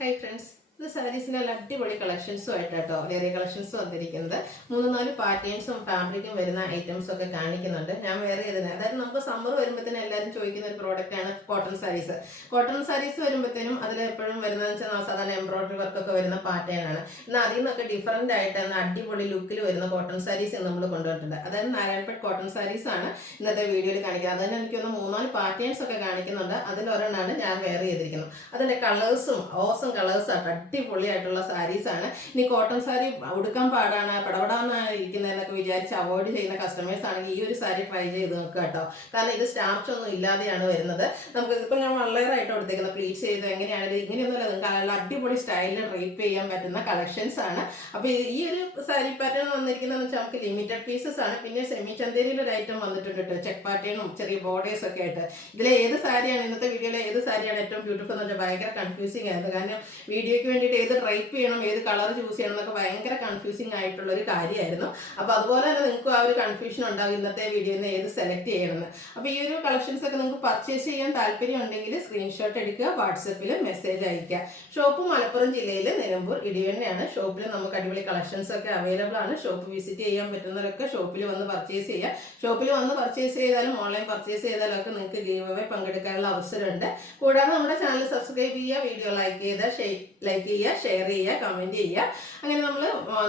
Hi friends. ഇത് സാരീസിനുള്ള അടിപൊളി കളക്ഷൻസും ആയിട്ടോ വേറെ കളക്ഷൻസ് വന്നിരിക്കുന്നത് 3-4 പാറ്റേൺസും ഫാബ്രിക്കും വരുന്ന ഐറ്റംസ് ഒക്കെ കാണിക്കുന്നുണ്ട്. ഞാൻ വേറെ ചെയ്തത് അതായത് നമുക്ക് സമ്മർ വരുമ്പോഴത്തേനും എല്ലാവരും ചോദിക്കുന്ന ഒരു പ്രോഡക്റ്റ് ആണ് കോട്ടൺ സാരീസ്. കോട്ടൺ സാരീസ് വരുമ്പോഴത്തേനും അതിൽ എപ്പോഴും വരുന്നതെന്ന് വെച്ചാൽ സാധാരണ എംബ്രോയിഡറി വർക്കൊക്കെ വരുന്ന പാറ്റേൺ ആണ്. എന്നാൽ അതിൽ നിന്നൊക്കെ ഡിഫറൻ്റ് ആയിട്ട് അടിപൊളി ലുക്കിൽ വരുന്ന കോട്ടൺ സാരീസ് നമ്മൾ കൊണ്ടുവന്നിട്ടുണ്ട്. അതായത് നാരായണപേട്ട് കോട്ടൺ സാരീസ് ആണ് ഇന്നത്തെ വീഡിയോയിൽ കാണിക്കുന്നത്. അതിന് എനിക്കൊന്ന് 3-4 പാറ്റേൺസ് ഒക്കെ കാണിക്കുന്നുണ്ട്. അതിലൊരെണ്ണമാണ് ഞാൻ വേറെ ചെയ്തിരിക്കുന്നത്. അതിൻ്റെ കളേഴ്സും ഓസം കളേഴ്സാണ് അടിപൊളിയായിട്ടുള്ള സാരീസാണ്. ഇനി കോട്ടൺ സാരി ഉടുക്കാൻ പാടാണ് പടപടാന്നാണ് ഇരിക്കുന്നതെന്നൊക്കെ വിചാരിച്ച് അവോയ്ഡ് ചെയ്യുന്ന കസ്റ്റമേഴ്സ് ആണെങ്കിൽ ഈ ഒരു സാരി ട്രൈ ചെയ്ത് നോക്കുക കേട്ടോ. കാരണം ഇത് സ്റ്റാർച്ച് ഒന്നും ഇല്ലാതെയാണ് വരുന്നത്. നമുക്ക് ഇതിപ്പോൾ ഞാൻ വളരെയായിട്ട് കൊടുത്തേക്കുന്നത് പ്ലീറ്റ് ചെയ്ത് എങ്ങനെയാണെങ്കിലും ഇങ്ങനെയൊന്നുമല്ല, നിങ്ങൾക്ക് അടിപൊളി സ്റ്റൈലിൽ ഡ്രേപ്പ് ചെയ്യാൻ പറ്റുന്ന കളക്ഷൻസ് ആണ്. അപ്പോൾ ഈ ഒരു സാരി പാറ്റേൺ വന്നിരിക്കുന്നതെന്ന് വെച്ചാൽ നമുക്ക് ലിമിറ്റഡ് പീസസ് ആണ്. പിന്നെ സെമി ചന്തേരിയിൽ ഒരു ഐറ്റം വന്നിട്ടുണ്ട് കേട്ടോ, ചെക്ക് പാറ്റേണും ചെറിയ ബോർഡേഴ്സ് ഒക്കെ ആയിട്ട്. ഇതിലെ ഏത് സാരിയാണ് ഇന്നത്തെ വീഡിയോയിലെ ഏത് സാരിയാണ് ഏറ്റവും ബ്യൂട്ടിഫുൾ എന്ന് വെച്ചാൽ ഭയങ്കര കൺഫ്യൂസിങ് ആയിരുന്നു. കാരണം വീഡിയോയ്ക്ക് വേണ്ടിയിട്ട് ഏത് ഡ്രൈപ്പ് ചെയ്യണം ഏത് കളർ ചൂസ് ചെയ്യണം എന്നൊക്കെ ഭയങ്കര കൺഫ്യൂസിങ് ആയിട്ടുള്ള ഒരു കാര്യമായിരുന്നു. അപ്പോൾ അതുപോലെ തന്നെ നിങ്ങൾക്ക് ആ ഒരു കൺഫ്യൂഷൻ ഉണ്ടാകും ഇന്നത്തെ വീഡിയോയിൽ നിന്ന് ഏത് സെലക്ട് ചെയ്യണമെന്ന്. അപ്പോൾ ഈ ഒരു കളക്ഷൻസ് ഒക്കെ നിങ്ങൾക്ക് പർച്ചേസ് ചെയ്യാൻ താല്പര്യം ഉണ്ടെങ്കിൽ സ്ക്രീൻഷോട്ട് എടുക്കുക, വാട്സപ്പിൽ മെസ്സേജ് അയക്കുക. ഷോപ്പ് മലപ്പുറം ജില്ലയിൽ നിലമ്പൂർ ഇടിവണ്ണയാണ്. ഷോപ്പിൽ നമുക്ക് അടിപൊളി കളക്ഷൻസ് ഒക്കെ അവൈലബിൾ ആണ്. ഷോപ്പ് വിസിറ്റ് ചെയ്യാൻ പറ്റുന്നവരൊക്കെ ഷോപ്പിൽ വന്ന് പർച്ചേസ് ചെയ്യുക. ഷോപ്പിൽ വന്ന് പർച്ചേസ് ചെയ്താലും ഓൺലൈൻ പർച്ചേസ് ചെയ്താലും ഒക്കെ നിങ്ങൾക്ക് ഗീവ് അവേ പങ്കെടുക്കാനുള്ള അവസരമുണ്ട്. കൂടാതെ നമ്മുടെ ചാനൽ സബ്സ്ക്രൈബ് ചെയ്യുക, വീഡിയോ ലൈക്ക് ചെയ്യുക, ഷെയർ ചെയ്യുക, കമൻറ്റ് ചെയ്യുക. അങ്ങനെ നമ്മൾ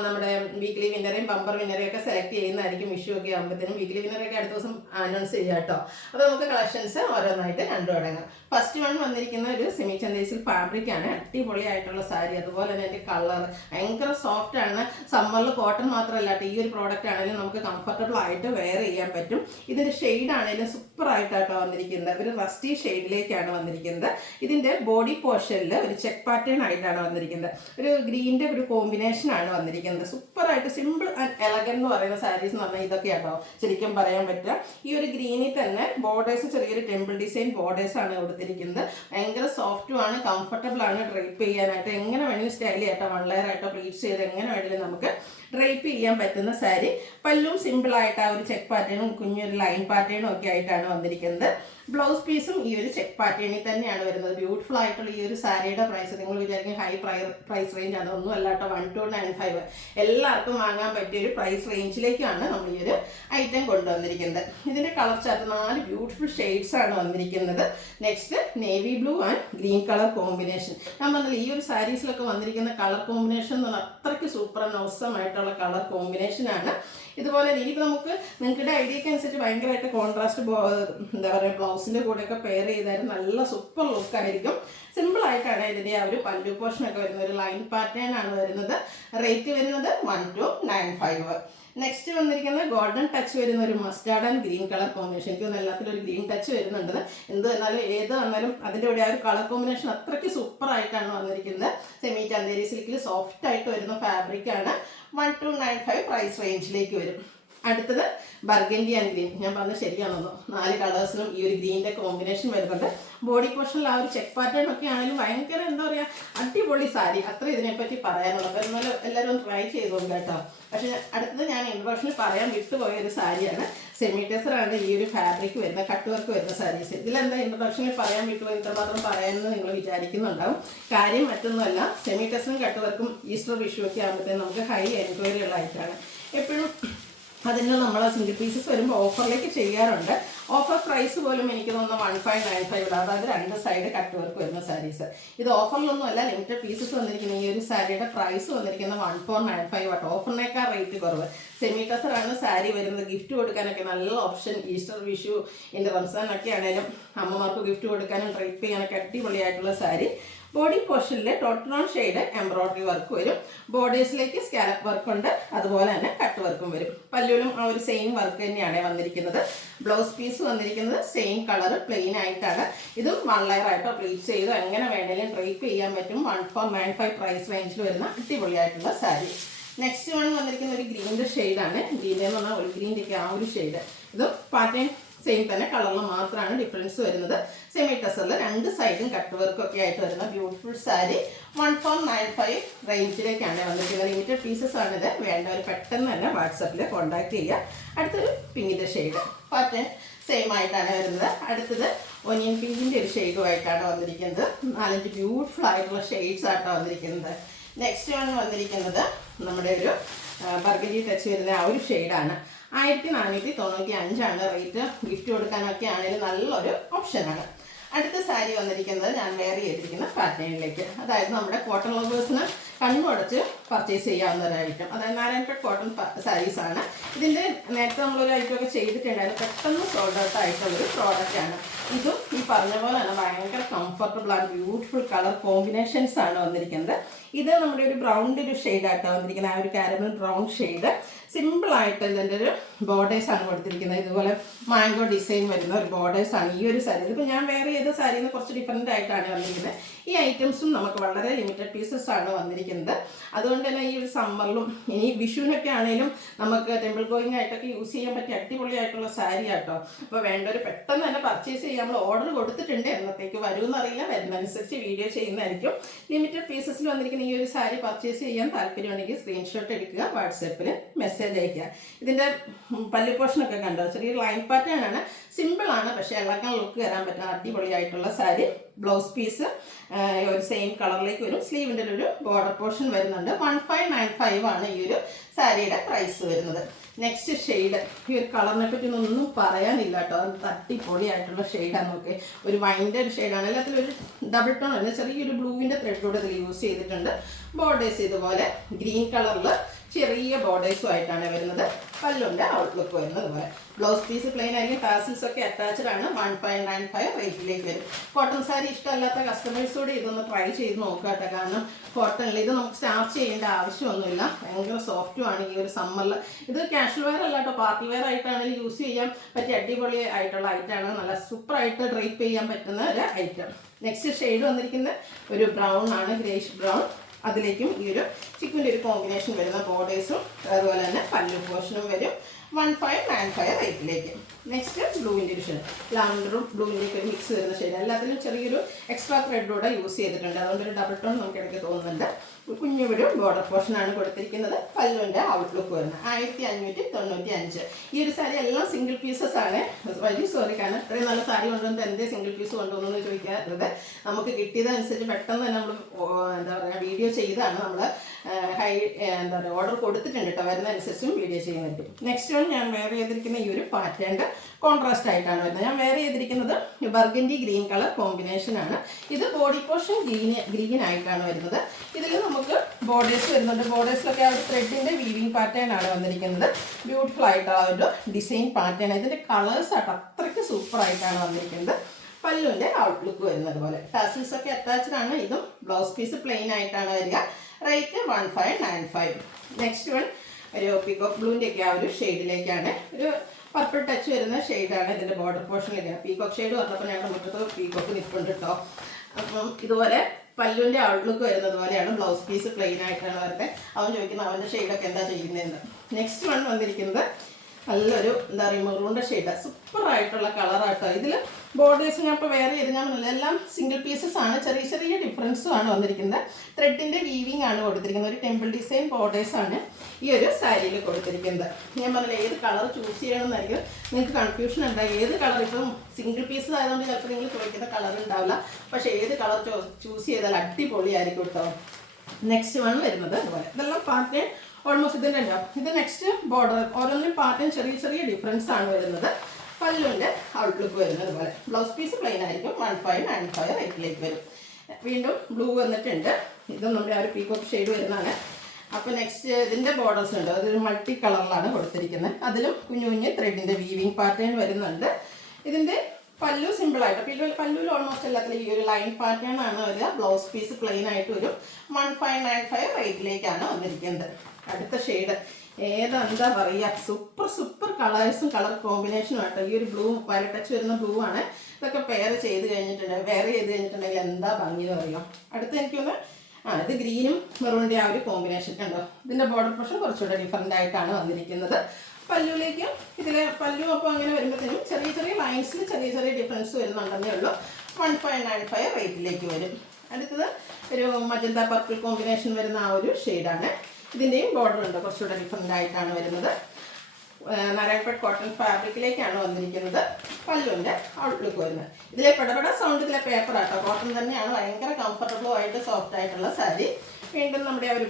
നമ്മുടെ വീക്ക്ലി വിന്നറേയും ബമ്പർ വിന്നറേയും ഒക്കെ സെലക്ട് ചെയ്യുന്നതായിരിക്കും. വിഷു ഒക്കെ ആകുമ്പോഴത്തേനും വീക്ക്ലി വിന്നറൊക്കെ അടുത്ത ദിവസം അനൗൺസ് ചെയ്യുക കേട്ടോ. അപ്പോൾ നമുക്ക് കളക്ഷൻസ് ഓരോന്നായിട്ട് കണ്ടു തുടങ്ങാം. ഫസ്റ്റ് വൺ വന്നിരിക്കുന്ന ഒരു സെമി ചന്തേസിൽ ഫാബ്രിക് ആണ്. അടിപൊളിയായിട്ടുള്ള സാരി. അതുപോലെ തന്നെ അതിൻ്റെ കളർ ഭയങ്കര സോഫ്റ്റ് ആണ്. സമ്മറിൽ കോട്ടൺ മാത്രമല്ല ഈ ഒരു പ്രോഡക്റ്റ് ആണെങ്കിലും നമുക്ക് കംഫർട്ടബിൾ ആയിട്ട് വെയർ ചെയ്യാൻ പറ്റും. ഇതിൻ്റെ ഷെയ്ഡ് ആണെങ്കിലും സൂപ്പർ ആയിട്ടാട്ടോ വന്നിരിക്കുന്നത്. ഒരു റസ്റ്റി ഷെയ്ഡിലേക്കാണ് വന്നിരിക്കുന്നത്. ഇതിൻ്റെ ബോഡി പോർഷനിൽ ഒരു ചെക്ക് പാറ്റേൺ ആയിട്ടാണ് വന്നിരിക്കുന്നത്. ഒരു ഗ്രീൻ്റെ ഒരു കോമ്പിനേഷൻ ആണ് വന്നിരിക്കുന്നത്. സൂപ്പറായിട്ട് സിമ്പിൾ ആൻഡ് എലഗൻ എന്ന് പറയുന്ന സാരീസ് എന്ന് പറഞ്ഞാൽ ഇതൊക്കെയാട്ടോ ശരിക്കും പറയാൻ പറ്റുക. ഈ ഒരു ഗ്രീനിൽ തന്നെ ബോർഡേഴ്സ് ചെറിയൊരു ടെമ്പിൾ ഡിസൈൻ ബോർഡേഴ്സ് ആണ് കൊടുത്തിരിക്കുന്നത്. ഭയങ്കര സോഫ്റ്റും ആണ്, കംഫർട്ടബിൾ ആണ് ഡ്രൈപ്പ് ചെയ്യാനായിട്ട്. എങ്ങനെ വേണമെങ്കിലും സ്റ്റൈൽ ചെയ്യട്ടോ, വൺ ലെയർ ആയിട്ടോ പ്ലീറ്റ്സ് ചെയ്ത് എങ്ങനെ വേണമെങ്കിലും നമുക്ക് ഡ്രൈപ്പ് ചെയ്യാൻ പറ്റുന്ന സാരി. പല്ലും സിമ്പിളായിട്ട് ആ ഒരു ചെക്ക് പാറ്റേണും കുഞ്ഞൊരു ലൈൻ പാറ്റേണും ഒക്കെ ആയിട്ടാണ് വന്നിരിക്കുന്നത്. ബ്ലൗസ് പീസും ഈ ഒരു ചെക്ക് പാറ്റേണിൽ തന്നെയാണ് വരുന്നത്. ബ്യൂട്ടിഫുൾ ആയിട്ടുള്ള ഈ ഒരു സാരിയുടെ പ്രൈസ് നിങ്ങൾ വിചാരിക്കും ഹൈ പ്രൈസ് റേഞ്ച് ആണ്. ഒന്നും അല്ലാട്ടോ, 1295 എല്ലാവർക്കും വാങ്ങാൻ പറ്റിയ ഒരു പ്രൈസ് റേഞ്ചിലേക്കാണ് നമ്മൾ ഈ ഒരു ഐറ്റം കൊണ്ടുവന്നിരിക്കുന്നത്. ഇതിൻ്റെ കളർ ചാർട്ട് 4 ബ്യൂട്ടിഫുൾ ഷെയ്ഡ്സ് ആണ് വന്നിരിക്കുന്നത്. Next navy blue and green colour combination. ഞാൻ പറഞ്ഞാൽ ഈ ഒരു സാരീസിലൊക്കെ വന്നിരിക്കുന്ന കളർ കോമ്പിനേഷൻ എന്ന് പറഞ്ഞാൽ അത്രയ്ക്ക് സൂപ്പർ ആൻഡ് അവസമായിട്ടുള്ള കളർ കോമ്പിനേഷനാണ്. ഇതുപോലെ ഇനിയിപ്പോൾ നമുക്ക് നിങ്ങളുടെ ഐഡിയക്ക് അനുസരിച്ച് ഭയങ്കരമായിട്ട് കോൺട്രാസ്റ്റ് എന്താ പറയുക ബ്ലൗസിൻ്റെ കൂടെയൊക്കെ പെയർ ചെയ്താലും നല്ല സൂപ്പർ ലുക്കായിരിക്കും. സിമ്പിളായിട്ടാണ് ഇതിൻ്റെ ആ ഒരു പല്ലു പോർഷനൊക്കെ വരുന്നത്. ഒരു ലൈൻ പാറ്റേൺ ആണ് വരുന്നത്. റേറ്റ് വരുന്നത് 1295. നെക്സ്റ്റ് വന്നിരിക്കുന്നത് ഗോൾഡൻ ടച്ച് വരുന്ന ഒരു mustard and green colour combination. എനിക്ക് തോന്നുന്നു എല്ലാത്തിലും ഒരു ഗ്രീൻ ടച്ച് വരുന്നുണ്ട്. എന്ത് വന്നാലും ഏത് വന്നാലും അതിൻ്റെ കൂടെ ആ ഒരു കളർ കോമ്പിനേഷൻ അത്രയ്ക്ക് സൂപ്പറായിട്ടാണ് വന്നിരിക്കുന്നത്. സെമി ചന്തേരി സിൽക്കിൽ സോഫ്റ്റ് ആയിട്ട് വരുന്ന ഫാബ്രിക്കാണ്. 1295 പ്രൈസ് റേഞ്ചിലേക്ക് വരും. അടുത്തത് ബർഗൻഡി ആൻഡ് ഗ്രീൻ. ഞാൻ പറഞ്ഞത് ശരിയാണെന്നോ, 4 കളേഴ്സിലും ഈ ഒരു ഗ്രീനിൻ്റെ കോമ്പിനേഷൻ വരുന്നുണ്ട്. ബോഡി പോർഷനിൽ ആ ഒരു ചെക്ക് പാറ്റേൺ ഒക്കെ ആണെങ്കിലും ഭയങ്കര എന്താ പറയുക അടിപൊളി സാരി. അത്ര ഇതിനെപ്പറ്റി പറയാനുള്ളത്. അപ്പോൾ എന്നാലും എല്ലാവരും ഒന്ന് ട്രൈ ചെയ്തോളൂ കേട്ടോ. പക്ഷേ അടുത്തത് ഞാൻ ഇൻട്രൊഡക്ഷനിൽ പറയാൻ വിട്ടുപോയ ഒരു സാരിയാണ്. സെമി ടെസറാണ് ഈ ഒരു ഫാബ്രിക് വരുന്ന കട്ട് വർക്ക് വരുന്ന സാരീസ്. ഇതിലെന്താ ഇൻട്രൊഡക്ഷനിൽ പറയാൻ വിട്ടുപോയി ഇത്രമാത്രം പറയാമെന്ന് നിങ്ങൾ വിചാരിക്കുന്നുണ്ടാവും. കാര്യം മറ്റൊന്നുമല്ല, സെമി ടെസറും കട്ട് വർക്കും ഈസ്റ്റർ വിഷു ഒക്കെ ആകുമ്പോഴത്തേക്കും നമുക്ക് ഹൈ എൻക്വയറി ഉള്ള ആയിട്ടാണ്. എപ്പോഴും അതിന് നമ്മൾ സിംഗിൾ പീസസ് വരുമ്പോൾ ഓഫറിലേക്ക് ചെയ്യാറുണ്ട്. ഓഫർ പ്രൈസ് പോലും എനിക്ക് തോന്നുന്നു 1595, അതായത് 2 സൈഡ് കട്ട് വർക്ക് വരുന്ന സാരീസ്. ഇത് ഓഫറിലൊന്നും അല്ല, ലിമിറ്റഡ് പീസസ് വന്നിരിക്കുന്ന ഈ ഒരു സാരിയുടെ പ്രൈസ് വന്നിരിക്കുന്നത് 1495 ആട്ടോ. ഓഫറിനേക്കാൾ റേറ്റ് കുറവ്. സെമി ടെസറാണ് സാരി വരുന്നത്. ഗിഫ്റ്റ് കൊടുക്കാനൊക്കെ നല്ല ഓപ്ഷൻ. ഈസ്റ്റർ വിഷു എൻ്റെ റംസാനൊക്കെ ആണെങ്കിലും അമ്മമാർക്ക് ഗിഫ്റ്റ് കൊടുക്കാനും ഡ്രൈപ്പ് ചെയ്യാനൊക്കെ അടിപൊളിയായിട്ടുള്ള സാരി. ബോഡി പോർഷനിൽ ടോട്ടൽ ഷെയ്ഡ് എംബ്രോയിഡറി വർക്ക് വരും. ബോർഡേഴ്സിലേക്ക് സ്കാലപ്പ് വർക്ക് ഉണ്ട്. അതുപോലെ തന്നെ കട്ട് വർക്കും വരും. പല്ലുവിലും ആ ഒരു സെയിം വർക്ക് തന്നെയാണ് വന്നിരിക്കുന്നത്. ബ്ലൗസ് പീസ് വന്നിരിക്കുന്നത് സെയിം കളർ പ്ലെയിൻ ആയിട്ടാണ്. ഇതും 1 ലെയർ ആയിട്ടോ പ്ലീറ്റ് ചെയ്തോ എങ്ങനെ വേണമെങ്കിലും ഡ്രൈപ്പ് ചെയ്യാൻ പറ്റും. 1495 പ്രൈസ് റേഞ്ചിൽ വരുന്ന അടിപൊളിയായിട്ടുള്ള സാരി. നെക്സ്റ്റ് വൺ വന്നിരിക്കുന്ന ഒരു ഗ്രീൻ്റെ ഷെയ്ഡാണ്. ഗ്രീൻ്റെ എന്ന് പറഞ്ഞാൽ ഒരു ഗ്രീൻ്റെയൊക്കെ ആ ഒരു ഷെയ്ഡ്. ഇതും പാറ്റേൺ സെയിം തന്നെ, കളറിൽ മാത്രമാണ് ഡിഫറൻസ് വരുന്നത്. സെമി ടെസറിൽ 2 സൈഡും കട്ട് വർക്കൊക്കെ ആയിട്ട് വരുന്ന ബ്യൂട്ടിഫുൾ സാരി. 1495 റേഞ്ചിലേക്കാണ് വന്നിരിക്കുന്നത്. ലിമിറ്റഡ് പീസസ് ആണിത്. വേണ്ടവർ പെട്ടെന്ന് തന്നെ വാട്സപ്പിൽ കോൺടാക്ട് ചെയ്യുക. അടുത്തൊരു പിങ്കിൻ്റെ ഷെയ്ഡ് പാറ്റേൺ സെയിം ആയിട്ടാണ് വരുന്നത്. അടുത്തത് ഒനിയൻ പിങ്കിൻ്റെ ഒരു ഷെയ്ഡുമായിട്ടാണ് വന്നിരിക്കുന്നത്. 4-5 ബ്യൂട്ടിഫുൾ ആയിട്ടുള്ള ഷെയ്ഡ്സ് ആയിട്ടാണ് വന്നിരിക്കുന്നത്. നെക്സ്റ്റ് ആണ് വന്നിരിക്കുന്നത് നമ്മുടെ ഒരു ബർഗൻഡി ടച്ച് വരുന്ന ആ ഒരു ഷെയ്ഡാണ്. 1495 റേറ്റ്. ഗിഫ്റ്റ് കൊടുക്കാനൊക്കെ ആണെങ്കിലും നല്ലൊരു ഓപ്ഷനാണ്. അടുത്ത സാരി വന്നിരിക്കുന്നത് ഞാൻ വെയർ ചെയ്തിരിക്കുന്ന പാറ്റേണിലേക്ക്, അതായത് നമ്മുടെ കോട്ടൺ ലവേഴ്സിന് കണ്ണുടച്ച് പർച്ചേസ് ചെയ്യാവുന്ന ഒരു ഐറ്റം, അതായത് നാരായൺപേട്ട് കോട്ടൺ സാരീസാണ്. ഇതിൻ്റെ നേരത്തെ നമ്മളൊരു ഐറ്റമൊക്കെ ചെയ്തിട്ടുണ്ടായിരുന്നു, പെട്ടെന്ന് സോൾഡ് ഔട്ട് ആയിട്ടുള്ളൊരു പ്രോഡക്റ്റാണ്. ഇതും ഈ പറഞ്ഞ പോലെ തന്നെ ഭയങ്കര comfortable and beautiful colour combinations ആണ് വന്നിരിക്കുന്നത്. ഇത് നമ്മുടെ ഒരു ബ്രൗണിൻ്റെ ഒരു ഷെയ്ഡായിട്ടാണ് വന്നിരിക്കുന്നത്, ആ ഒരു കാരമൽ ബ്രൗൺ ഷെയ്ഡ്. സിമ്പിളായിട്ട് ഇതിൻ്റെ ഒരു ബോർഡേഴ്സാണ് കൊടുത്തിരിക്കുന്നത്. ഇതുപോലെ മാംഗോ ഡിസൈൻ വരുന്ന ഒരു ബോർഡേഴ്സാണ് ഈ ഒരു സാരി. ഇതിപ്പോൾ ഞാൻ വേറെ ഏത് സാരിയിൽ നിന്ന് കുറച്ച് ഡിഫറെൻ്റ് ആയിട്ടാണ് വന്നിരിക്കുന്നത്. ഈ ഐറ്റംസും നമുക്ക് വളരെ ലിമിറ്റഡ് പീസസ് ആണ് വന്നിരിക്കുന്നത്. അതുകൊണ്ട് തന്നെ ഈ ഒരു സമ്മറിലും ഇനി വിഷുവിനൊക്കെ ആണെങ്കിലും നമുക്ക് ടെമ്പിൾ ഗോയിങ് ആയിട്ടൊക്കെ യൂസ് ചെയ്യാൻ പറ്റിയ അടിപൊളിയായിട്ടുള്ള സാരി ആട്ടോ. അപ്പോൾ വേണ്ടവർ പെട്ടെന്ന് തന്നെ പർച്ചേസ് ചെയ്യാൻ നമ്മൾ ഓർഡർ കൊടുത്തിട്ടുണ്ട്. എന്നത്തേക്ക് വരുമെന്നറിയില്ല, വരുന്നതനുസരിച്ച് വീഡിയോ ചെയ്യുന്നതായിരിക്കും. ലിമിറ്റഡ് പീസസിൽ വന്നിരിക്കുന്ന ഈ ഒരു സാരി പർച്ചേസ് ചെയ്യാൻ താല്പര്യമുണ്ടെങ്കിൽ സ്ക്രീൻഷോട്ട് എടുക്കുക, വാട്സാപ്പിൽ മെസ്സേജ് അയക്കുക. ഇതിൻ്റെ പല്ലു പോർഷനൊക്കെ കണ്ടോ, ചെറിയൊരു ലൈൻ പാറ്റേൺ ആണ്, സിമ്പിളാണ്, പക്ഷേ ഇളക്കാൻ ലുക്ക് വരാൻ പറ്റുന്ന അടിപൊളിയായിട്ടുള്ള സാരി. ബ്ലൗസ് പീസ് ഒരു സെയിം കളറിലേക്ക് വരും. സ്ലീവിൻ്റെ ഒരു ബോർഡർ പോർഷൻ വരുന്നുണ്ട്. 1595 ആണ് ഈ ഒരു സാരിയുടെ പ്രൈസ് വരുന്നത്. നെക്സ്റ്റ് ഷെയ്ഡ്, ഈ ഒരു കളറിനെ പറ്റി ഒന്നും പറയാനില്ല കേട്ടോ, അത് അടിപൊളിയായിട്ടുള്ള ഷെയ്ഡാണ്. നോക്കി, ഒരു വൈൻഡഡ് ഷെയ്ഡാണ്. എല്ലാത്തിലും ഒരു ഡബിൾ ടോൺ ആണ്, ചെറിയൊരു ബ്ലൂവിൻ്റെ ത്രെഡോടെ ഇതിൽ യൂസ് ചെയ്തിട്ടുണ്ട്. ബോർഡേഴ്സ് ഇതുപോലെ ഗ്രീൻ കളറിൽ ചെറിയ ബോർഡേഴ്സും ആയിട്ടാണ് വരുന്നത്. പല്ലുണ്ട് ഔട്ട്ലുക്ക് വരുന്നത് പോലെ. ബ്ലൗസ് പീസ് പ്ലെയിൻ ആയിരിക്കും, ടാസിൽസ് ഒക്കെ അറ്റാച്ച്ഡ് ആണ്. 1595 റേറ്റിലേക്ക് വരും. കോട്ടൺ സാരി ഇഷ്ടമല്ലാത്ത കസ്റ്റമേഴ്സോട് ഇതൊന്ന് ട്രൈ ചെയ്ത് നോക്കുക കേട്ടോ. കാരണം കോട്ടണിൽ ഇത് നമുക്ക് സ്റ്റാർച്ച് ചെയ്യേണ്ട ആവശ്യമൊന്നുമില്ല, ഭയങ്കര സോഫ്റ്റുമാണ് ഈ ഒരു സമ്മറിൽ. ഇത് കാഷ്വൽ വെയർ അല്ല കേട്ടോ, പാർട്ടി വെയർ ആയിട്ടാണെങ്കിൽ യൂസ് ചെയ്യാൻ പറ്റിയ അടിപൊളി ആയിട്ടുള്ള ഐറ്റമാണ്. നല്ല സൂപ്പറായിട്ട് ഡ്രൈപ്പ് ചെയ്യാൻ പറ്റുന്ന ഒരു ഐറ്റം. നെക്സ്റ്റ് ഷെയ്ഡ് വന്നിരിക്കുന്നത് ഒരു ബ്രൗൺ ആണ്, ഗ്രേഷ് ബ്രൗൺ. അതിലേക്കും ഈ ഒരു ചിക്കിൻ്റെ ഒരു കോമ്പിനേഷൻ വരുന്ന ബോർഡേഴ്സും അതുപോലെ തന്നെ പല്ലു പോർഷനും വരും. 1595 റേറ്റിലേക്ക്. നെക്സ്റ്റ് ബ്ലൂവിൻ്റെ ഒരു ഷെയ്ഡ്, ലാവൻഡറും ബ്ലൂവിൻ്റെയൊക്കെ ഒരു മിക്സ് വരുന്ന ഷെയ്ഡ്. എല്ലാത്തിലും ചെറിയൊരു എക്സ്ട്രാ ത്രെഡോടെ യൂസ് ചെയ്തിട്ടുണ്ട്, അതുകൊണ്ടൊരു ഡബിൾ ടോൺ നമുക്ക് ഇടയ്ക്ക് തോന്നുന്നുണ്ട്. കുഞ്ഞൊരു ബോർഡർ പോർഷനാണ് കൊടുത്തിരിക്കുന്നത്. പല്ലുവിൻ്റെ ഔട്ട്ലുക്ക് വരുന്നത്. 1595. ഈ ഒരു സാരി എല്ലാം സിംഗിൾ പീസസ് ആണ്. വെരി സോറി, കാരണം ഇത്രയും നല്ല സാരി കൊണ്ടുവന്നിട്ട് എന്തേ സിംഗിൾ പീസ് കൊണ്ടുവന്നു ചോദിക്കാറുള്ളത്. നമുക്ക് കിട്ടിയതനുസരിച്ച് പെട്ടെന്ന് തന്നെ നമ്മൾ എന്താ പറയുക വീഡിയോ ചെയ്താണ്. നമ്മൾ എന്താ പറയുക ഓർഡർ കൊടുത്തിട്ടുണ്ട് കേട്ടോ, വരുന്നതനുസരിച്ചും വീഡിയോ ചെയ്യുന്നുണ്ട്. നെക്സ്റ്റ് വൺ ഞാൻ വെയർ ചെയ്തിരിക്കുന്ന ഈ ഒരു പാറ്റേണിൻ്റെ കോൺട്രാസ്റ്റ് ആയിട്ടാണ് വരുന്നത്. ഞാൻ വെയർ ചെയ്തിരിക്കുന്നത് ബർഗൻഡി ഗ്രീൻ കളർ കോമ്പിനേഷനാണ്. ഇത് ബോഡി പോർഷൻ ഗ്രീൻ ആയിട്ടാണ് വരുന്നത്. ഇതിൽ നമുക്ക് ബോർഡേഴ്സ് വരുന്നുണ്ട്. ബോർഡേഴ്സിലൊക്കെ ആ ഒരു ത്രെഡിൻ്റെ വീവിങ് പാറ്റേൺ ആണ് വന്നിരിക്കുന്നത്. ബ്യൂട്ടിഫുൾ ആയിട്ടുള്ള ഒരു ഡിസൈൻ പാറ്റേൺ. ഇതിൻ്റെ കളേഴ്സ് ആയിട്ട് അത്രയ്ക്ക് സൂപ്പറായിട്ടാണ് വന്നിരിക്കുന്നത്. പല്ലുവിൻ്റെ ഔട്ട്ലുക്ക് വരുന്നത് പോലെ. ടാസിൽസ് ഒക്കെ അറ്റാച്ച്ഡ് ആണ്. ഇതും ബ്ലൗസ് പീസ് പ്ലെയിൻ ആയിട്ടാണ് വരിക. റേറ്റ് 1595. നെക്സ്റ്റ് വൺ ഒരു പീകോക്ക് ബ്ലൂവിൻ്റെ ഒക്കെ ആ ഒരു ഷെയ്ഡിലേക്കാണ്. ഒരു പർപ്പിൾ ടച്ച് വരുന്ന ഷെയ്ഡാണ് ഇതിൻ്റെ ബോർഡർ പോർഷനിലേക്ക്. പീകോക്ക് ഷെയ്ഡ് വന്നപ്പോൾ ഞങ്ങളുടെ മുറ്റത്ത് പീകോക്ക് നിൽപ്പുണ്ട് കേട്ടോ. അപ്പം ഇതുപോലെ പല്ലുവിൻ്റെ ഔട്ട്ലുക്ക് വരുന്നത് പോലെയാണ്. ബ്ലൗസ് പീസ് പ്ലെയിൻ ആയിട്ടാണ് വരുന്നത്. അവൻ ചോദിക്കുന്നത് അവൻ്റെ ഷെയ്ഡൊക്കെ എന്താ ചെയ്യുന്നതെന്ന്. നെക്സ്റ്റ് വൺ വന്നിരിക്കുന്നത് നല്ലൊരു എന്താ പറയുക മെറൂണിൻ്റെ ഷെയ്ഡാണ്. സൂപ്പറായിട്ടുള്ള കളറാട്ടോ. ഇതിൽ ബോർഡേഴ്സ് ഞാൻ ഇപ്പോൾ വേറെ ചെയ്ത് ഞാൻ എല്ലാം സിംഗിൾ പീസസ് ആണ്. ചെറിയ ചെറിയ ഡിഫറൻസും ആണ് വന്നിരിക്കുന്നത്. ത്രെഡിൻ്റെ വീവിങ് ആണ് കൊടുത്തിരിക്കുന്നത്. ഒരു ടെമ്പിൾ ഡിസൈൻ ബോർഡേഴ്സാണ് ഈ ഒരു സാരിയിൽ കൊടുത്തിരിക്കുന്നത്. ഞാൻ പറഞ്ഞില്ല, ഏത് കളർ ചൂസ് ചെയ്യണമെന്നായിരിക്കും നിങ്ങൾക്ക് കൺഫ്യൂഷൻ ഉണ്ടാകും. ഏത് കളർ ഇപ്പം സിംഗിൾ പീസ് ആയതുകൊണ്ട് ചിലപ്പോൾ നിങ്ങൾ ചോദിക്കുന്ന കളർ ഉണ്ടാവില്ല. പക്ഷേ ഏത് കളർ ചൂസ് ചെയ്താൽ അടിപൊളിയായിരിക്കും കേട്ടോ. നെക്സ്റ്റ് വൺ വരുന്നത് അതുപോലെ. ഇതെല്ലാം പാറ്റേൺ ഓൾമോസ്റ്റ് ഇതിൻ്റെ ഉണ്ടാവും. ഇത് നെക്സ്റ്റ് ബോർഡർ ഓരോന്നിനും പാറ്റേൺ ചെറിയ ചെറിയ ഡിഫറൻസ് ആണ് വരുന്നത്. പല്ലുവിൻ്റെ ഔട്ട്ലുക്ക് വരുന്നത് പോലെ. ബ്ലൗസ് പീസ് പ്ലെയിൻ ആയിരിക്കും. 1595 റേറ്റിലേക്ക് വരും. വീണ്ടും ബ്ലൂ വന്നിട്ടുണ്ട്. ഇതും നമ്മുടെ ആ ഒരു പീകോക്ക് ഷെയ്ഡ് വരുന്നതാണ്. അപ്പോൾ നെക്സ്റ്റ് ഇതിൻ്റെ ബോർഡേഴ്സ് ഉണ്ട്. അതൊരു മൾട്ടി കളറിലാണ് കൊടുത്തിരിക്കുന്നത്. അതിലും കുഞ്ഞു കുഞ്ഞ് ത്രെഡിൻ്റെ വീവിങ് പാറ്റേൺ വരുന്നുണ്ട്. ഇതിൻ്റെ പല്ലു സിമ്പിളായിട്ട് പല്ലുവിൽ ഓൾമോസ്റ്റ് എല്ലാത്തിലും ഈ ഒരു ലൈൻ പാറ്റേൺ ആണ് വരിക. ബ്ലൗസ് പീസ് പ്ലെയിൻ ആയിട്ട് വരും. 1595 റേറ്റിലേക്കാണ് വന്നിരിക്കുന്നത്. അടുത്ത ഷെയ്ഡ് ഏതെന്താ പറയുക, സൂപ്പർ കളേഴ്സും കളർ കോമ്പിനേഷനും ആട്ടോ. ഈ ഒരു ബ്ലൂ വയലറ്റ് ടച്ച് വരുന്ന ബ്ലൂ ആണ്. ഇതൊക്കെ വെയർ ചെയ്ത് കഴിഞ്ഞിട്ടുണ്ടെങ്കിൽ എന്താ ഭംഗി എന്ന് പറയാം. അടുത്ത എനിക്കൊന്ന് ഇത് ഗ്രീനും മെറൂണിൻ്റെ ആ ഒരു കോമ്പിനേഷൻ കണ്ടോ. ഇതിൻ്റെ ബോർഡർ പോർഷൻ കുറച്ചുകൂടെ ഡിഫറൻ്റ് ആയിട്ടാണ് വന്നിരിക്കുന്നത്. പല്ലുവിലേക്കും ഇതിലെ പല്ലു അപ്പോൾ അങ്ങനെ വരുമ്പോഴത്തേനും ചെറിയ ചെറിയ ലൈൻസിൽ ചെറിയ ചെറിയ ഡിഫറൻസ് വരുന്നുണ്ടെന്നേ ഉള്ളൂ. 1595 റേറ്റിലേക്ക് വരും. അടുത്തത് ഒരു മജന്ത പർപ്പിൾ കോമ്പിനേഷൻ വരുന്ന ആ ഒരു ഷെയ്ഡാണ്. ഇതിൻ്റെയും ബോർഡർ ഉണ്ട്, കുറച്ചുകൂടെ ഡിഫറൻ്റ് ആയിട്ടാണ് വരുന്നത്. നാരായണപേട്ട് കോട്ടൺ ഫാബ്രിക്കിലേക്കാണ് വന്നിരിക്കുന്നത്. പല്ലുവിൻ്റെ ഔട്ട്ലുക്ക് വരുന്നത്. ഇതിലെ പെടപെട സൗണ്ട് ഇതിലെ പേപ്പർ ആട്ടോ, കോട്ടൺ തന്നെയാണ്. ഭയങ്കര കംഫർട്ടബിളും ആയിട്ട് സോഫ്റ്റ് ആയിട്ടുള്ള സാരി. വീണ്ടും നമ്മുടെ ഒരു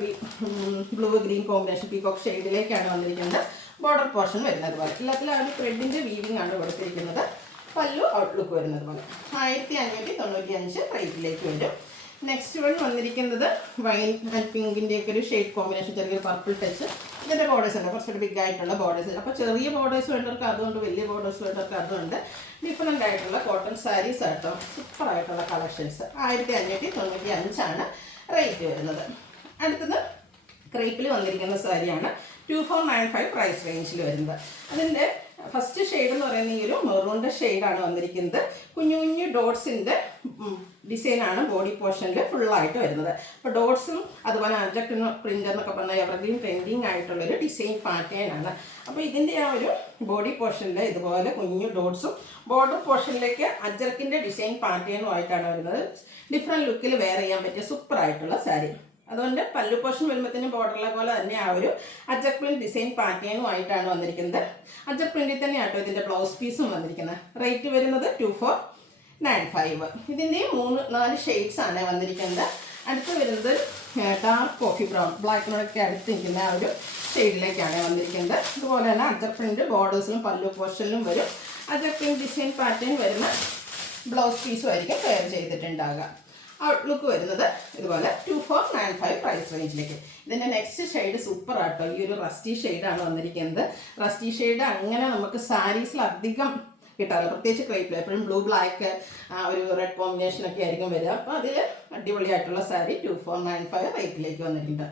ബ്ലൂ ഗ്രീൻ കോമ്പിനേഷൻ പീകോക്ക് ഷെയ്ഡിലേക്കാണ് വന്നിരിക്കുന്നത്. ബോർഡർ പോർഷൻ വരുന്നത് പോലെ എല്ലാത്തിലും ആ ഒരു ത്രെഡിൻ്റെ വീവിംഗ് ആണ് കൊടുത്തിരിക്കുന്നത്. പല്ലു ഔട്ട്ലുക്ക് വരുന്നത് പോലെ 1595 റേറ്റിലേക്ക് വരും. നെക്സ്റ്റ് വൺ വന്നിരിക്കുന്നത് വൈൻ ആൻഡ് പിങ്കിൻ്റെയൊക്കെ ഒരു ഷെയ്ഡ് കോമ്പിനേഷൻ, ചെറിയൊരു പർപ്പിൾ ടച്ച്. ഇതിൻ്റെ ബോർഡേഴ്സ് ഉണ്ട്, കുറച്ചുകൂടി ബിഗ് ആയിട്ടുള്ള ബോർഡേഴ്സ്. അപ്പോൾ ചെറിയ ബോർഡേഴ്സ് വേണ്ടവർക്ക് അതുകൊണ്ട്, വലിയ ബോർഡേഴ്സ് വേണ്ടവർക്ക് അതുകൊണ്ട്. ഡിഫറെൻ്റ് ആയിട്ടുള്ള കോട്ടൺ സാരീസ് ആട്ടോ, സൂപ്പറായിട്ടുള്ള കളക്ഷൻസ്. 1595 റേറ്റ് വരുന്നത്. അടുത്തത് ക്രേപ്പിൽ വന്നിരിക്കുന്ന സാരിയാണ്. 2495 പ്രൈസ് റേഞ്ചിൽ വരുന്നത്. അതിൻ്റെ ഫസ്റ്റ് ഷെയ്ഡ് എന്ന് പറയുന്ന ഈ ഒരു മെറൂണിൻ്റെ ഷെയ്ഡാണ് വന്നിരിക്കുന്നത്. കുഞ്ഞു കുഞ്ഞു ഡോട്ട്സിൻ്റെ ഡിസൈനാണ് ബോഡി പോർഷനിൽ ഫുള്ളായിട്ട് വരുന്നത്. അപ്പോൾ ഡോട്ട്സും അതുപോലെ അജക്ട് പ്രിൻ്റ് എന്നൊക്കെ പറഞ്ഞാൽ എവർഗ്രീൻ ട്രെൻഡിങ് ആയിട്ടുള്ളൊരു ഡിസൈൻ പാറ്റേൺ ആണ്. അപ്പോൾ ഇതിൻ്റെ ആ ഒരു ബോഡി പോർഷനിൽ ഇതുപോലെ കുഞ്ഞു ഡോട്ട്സും ബോർഡർ പോർഷനിലേക്ക് അജർക്കിൻ്റെ ഡിസൈൻ പാറ്റേണും ആയിട്ടാണ് വരുന്നത്. ഡിഫറെൻറ്റ് ലുക്കിൽ വെയർ ചെയ്യാൻ പറ്റിയ സൂപ്പറായിട്ടുള്ള സാരി. അതുകൊണ്ട് പല്ലു പോർഷൻ വരുമ്പോഴത്തേനും ബോർഡറിലെ പോലെ തന്നെ ആ ഒരു അജക് പ്രിന്റ് ഡിസൈൻ പാറ്റേണും ആയിട്ടാണ് വന്നിരിക്കുന്നത്. അജക് പ്രിന്റിൽ തന്നെ ആട്ടോ ഇതിൻ്റെ ബ്ലൗസ് പീസും വന്നിരിക്കുന്നത്. റേറ്റ് വരുന്നത് 2495. ഇതിൻ്റെ 3-4 ഷെയ്ഡ്സ് ആണ് വന്നിരിക്കുന്നത്. അടുത്ത് വരുന്നത് ഡാർക്ക് കോഫി ബ്രൗൺ, ബ്ലാക്കിനോടൊക്കെ അടുത്ത് നിൽക്കുന്ന ആ ഒരു ഷെയ്ഡിലേക്കാണ് വന്നിരിക്കുന്നത്. അതുപോലെ തന്നെ അജക് പ്രിന്റ് ബോർഡേഴ്സിലും പല്ലു പോർഷനിലും വരും. അജക് പ്രിന്റ് ഡിസൈൻ പാറ്റേൺ വരുന്ന ബ്ലൗസ് പീസും ആയിരിക്കും പെയർ ചെയ്തിട്ടുണ്ടാകുക. ഔട്ട്ലുക്ക് വരുന്നത് ഇതുപോലെ 2495 പ്രൈസ് റേഞ്ചിലേക്ക്. ഇതിൻ്റെ നെക്സ്റ്റ് ഷെയ്ഡ് സൂപ്പർ ആട്ടോ, ഈ ഒരു റസ്റ്റി ഷെയ്ഡാണ് വന്നിരിക്കുന്നത്. റസ്റ്റി ഷെയ്ഡ് അങ്ങനെ നമുക്ക് സാരീസിൽ അധികം കിട്ടാറില്ല, പ്രത്യേകിച്ച് ക്രേപ്പിൽ. എപ്പോഴും ബ്ലൂ ബ്ലാക്ക് ഒരു റെഡ് കോമ്പിനേഷനൊക്കെ ആയിരിക്കും വരിക. അപ്പോൾ അതിൽ അടിപൊളിയായിട്ടുള്ള സാരി 2495 റേറ്റിലേക്ക് വന്നിട്ടുണ്ട്.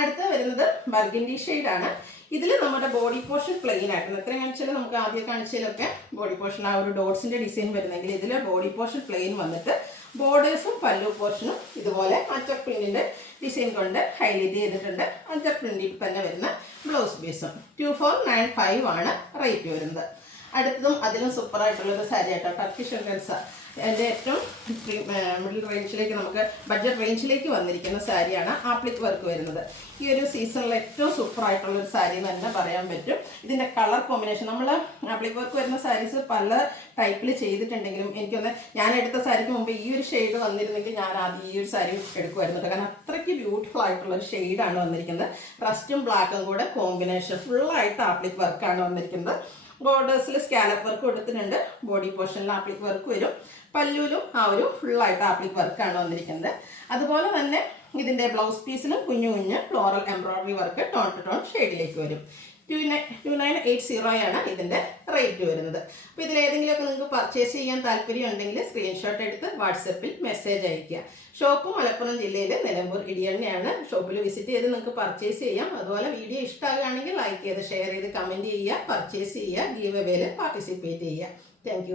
അടുത്ത വരുന്നത് ബർഗൻഡി ഷെയ്ഡാണ്. ഇതിൽ നമ്മുടെ ബോഡി പോർഷൻ പ്ലെയിൻ ആയിട്ടുണ്ട്. എത്ര കാണിച്ചാലും നമുക്ക് ആദ്യം കാണിച്ചതിലൊക്കെ ബോഡി പോർഷൻ ആ ഒരു ഡോട്ട്സിൻ്റെ ഡിസൈൻ വരുന്നെങ്കിൽ ഇതിൽ ബോഡി പോർഷൻ പ്ലെയിൻ വന്നിട്ട് ബോർഡേഴ്സും പല്ലു പോർഷനും ഇതുപോലെ അജക് പ്രിന്റിൻ്റെ ഡിസൈൻ കൊണ്ട് ഹൈലൈറ്റ് ചെയ്തിട്ടുണ്ട്. അജക് പ്രിന്റിൽ തന്നെ വരുന്ന ബ്ലൗസ് പീസും 2495 ആണ് റേറ്റ് വരുന്നത്. അടുത്തതും അതിലും സൂപ്പറായിട്ടുള്ളൊരു സാരി ആട്ടോ, ടർക്കിഷ് ഓർഗൻസ. അതിൻ്റെ ഏറ്റവും മിഡിൽ റേഞ്ചിലേക്ക്, നമുക്ക് ബഡ്ജറ്റ് റേഞ്ചിലേക്ക് വന്നിരിക്കുന്ന സാരിയാണ്. ആപ്ലിക് വർക്ക് വരുന്നത്. ഈ ഒരു സീസണിൽ ഏറ്റവും സൂപ്പറായിട്ടുള്ളൊരു സാരി എന്ന് തന്നെ പറയാൻ പറ്റും. ഇതിൻ്റെ കളർ കോമ്പിനേഷൻ, നമ്മൾ ആപ്ലിക് വർക്ക് വരുന്ന സാരീസ് പല ടൈപ്പിൽ ചെയ്തിട്ടുണ്ടെങ്കിലും എനിക്കൊന്ന്, ഞാൻ എടുത്ത സാരിക്ക് മുമ്പ് ഈ ഒരു ഷെയ്ഡ് വന്നിരുന്നെങ്കിൽ ഞാൻ ആദ്യം ഈ ഒരു സാരി എടുക്കുമായിരുന്നു. കാരണം അത്രയ്ക്ക് ബ്യൂട്ടിഫുൾ ആയിട്ടുള്ളൊരു ഷെയ്ഡാണ് വന്നിരിക്കുന്നത്. റസ്റ്റും ബ്ലാക്കും കൂടെ കോമ്പിനേഷൻ ഫുള്ളായിട്ട് ആപ്ലിക് വർക്കാണ് വന്നിരിക്കുന്നത്. ബോർഡേഴ്സിൽ സ്കാലപ്പ് വർക്ക് കൊടുത്തിട്ടുണ്ട്. ബോഡി പോർഷനിൽ ആപ്ലിക് വർക്ക് വരും. പല്ലുവിലും ആ ഒരു ഫുള്ളായിട്ട് ആപ്ലിക് വർക്കാണ് വന്നിരിക്കുന്നത്. അതുപോലെ തന്നെ ഇതിൻ്റെ ബ്ലൗസ് പീസിലും കുഞ്ഞു കുഞ്ഞ് floral embroidery work tone to tone ഷെയ്ഡിലേക്ക് വരും. 2980 ആണ് ഇതിൻ്റെ റേറ്റ് വരുന്നത്. അപ്പോൾ ഇതിലേതെങ്കിലുമൊക്കെ നിങ്ങൾക്ക് പർച്ചേസ് ചെയ്യാൻ താല്പര്യം ഉണ്ടെങ്കിൽ സ്ക്രീൻഷോട്ട് എടുത്ത് വാട്സപ്പിൽ മെസ്സേജ് അയയ്ക്കുക. ഷോപ്പ് മലപ്പുറം ജില്ലയിൽ നിലമ്പൂർ ഇടിയണ്ണയാണ്. ഷോപ്പിൽ വിസിറ്റ് ചെയ്ത് നിങ്ങൾക്ക് പർച്ചേസ് ചെയ്യാം. അതുപോലെ വീഡിയോ ഇഷ്ടമാകുകയാണെങ്കിൽ ലൈക്ക് ചെയ്ത് ഷെയർ ചെയ്ത് കമൻറ്റ് ചെയ്യുക, പർച്ചേസ് ചെയ്യുക, ഗീവ് അവേയിൽ പാർട്ടിസിപ്പേറ്റ് ചെയ്യുക. താങ്ക്